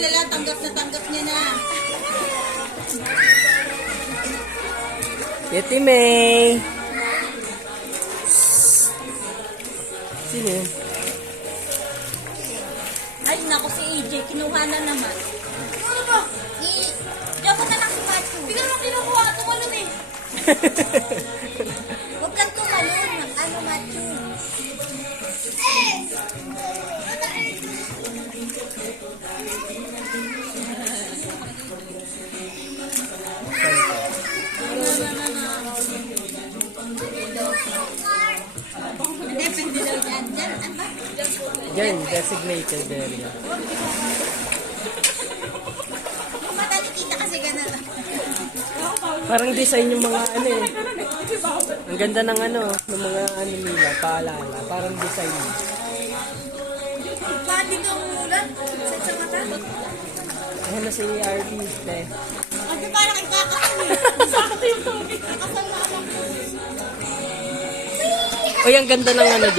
mag-alala, tanggap niya na. Yeti May. Sino yun? Ay, naku si AJ, kinuha na naman. Ano ba? Diyan ko na lang si Macho. Bigyan mo kinukuha, tumalun eh. Huwag kang tumalun. Ano, Macho? Depende daw yan. Diyan, ano? Diyan, designated area. Madali kita kasi gano'n. Parang design yung mga ano eh. Ang ganda ng ano, ng mga ano nila, paalala. Parang design. Pati ka umulan. Sa mata. Ayan na si RB. Kasi parang ikakasal eh. Sakto yung tubig. Kakasal na ako. Uy, ang ganda ng ano dyan.